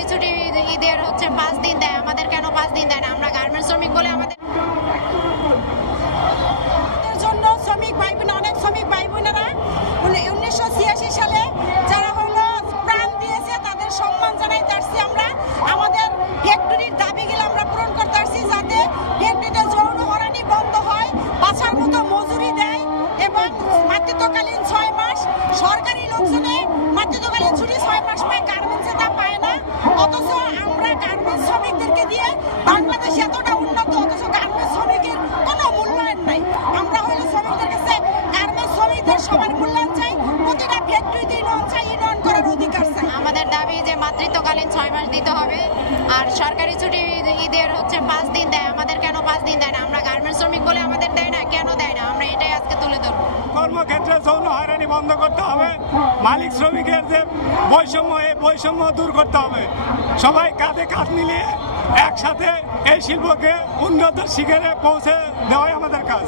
সরকারি ছুটি ঈদের 5 দিন দেয়, আমাদের কেন 5 দিন দেয় না? আমরা গার্মেন্টস শ্রমিক বলে আমাদের জন্য শ্রমিক ভাই বোন, অনেক শ্রমিক ভাই বোনেরা 1986 সালে যারা হলো প্রাণ দিয়েছে তাদের সম্মান জানাইতে আসছি। আমরা আমাদের ফ্যাক্টরির দাবিগুলো আমরা পূরণ করতে আসছি, যাতে ফ্যাক্টরিতে যৌন হয়রানি বন্ধ হয়, বাঁচার মতো মজুরি দেয় এবং মাতৃত্বকালীন 6 মাস সরকারি লোকজনে মাতৃত্বকালীন ছুটি 6 মাস পায়, গার্মেন্টসে তা পায় না। অথচ আমরা গার্মেন্টস শ্রমিকদেরকে দিয়ে বাংলাদেশ এতটা উন্নত, অথচ গার্মেন্টস শ্রমিকের কোনো মূল্যায়ন নাই। আমরা হলো শ্রমিকদের কাছে গার্মেন্টস শ্রমিকদের সবার মূল্যায়ন চাই, প্রতিটা ফ্যাক্টরিতে ইউনিয়ন করার অধিকার চাই। আমাদের দাবি যে মাতৃত্বকালীন 6 মাস দিতে হবে, আর সরকারি ছুটি ঈদের 5 দিন দেয়, আমাদের কেন 5 দিন দেয় না? আমরা গার্মেন্টস শ্রমিক বলে আমাদের দেয় না, কেন দেয় না? আমরা এটাই আজকে তুলে ধরবো। কর্মক্ষেত্রে যৌন হয়রানি বন্ধ করতে হবে, মালিক শ্রমিকের যে বৈষম্য, এই বৈষম্য দূর করতে হবে। সবাই কাঁধে কাঁধ মিলিয়ে একসাথে এই শিল্পকে উন্নত শিখরে পৌঁছে দেওয়াই আমাদের কাজ।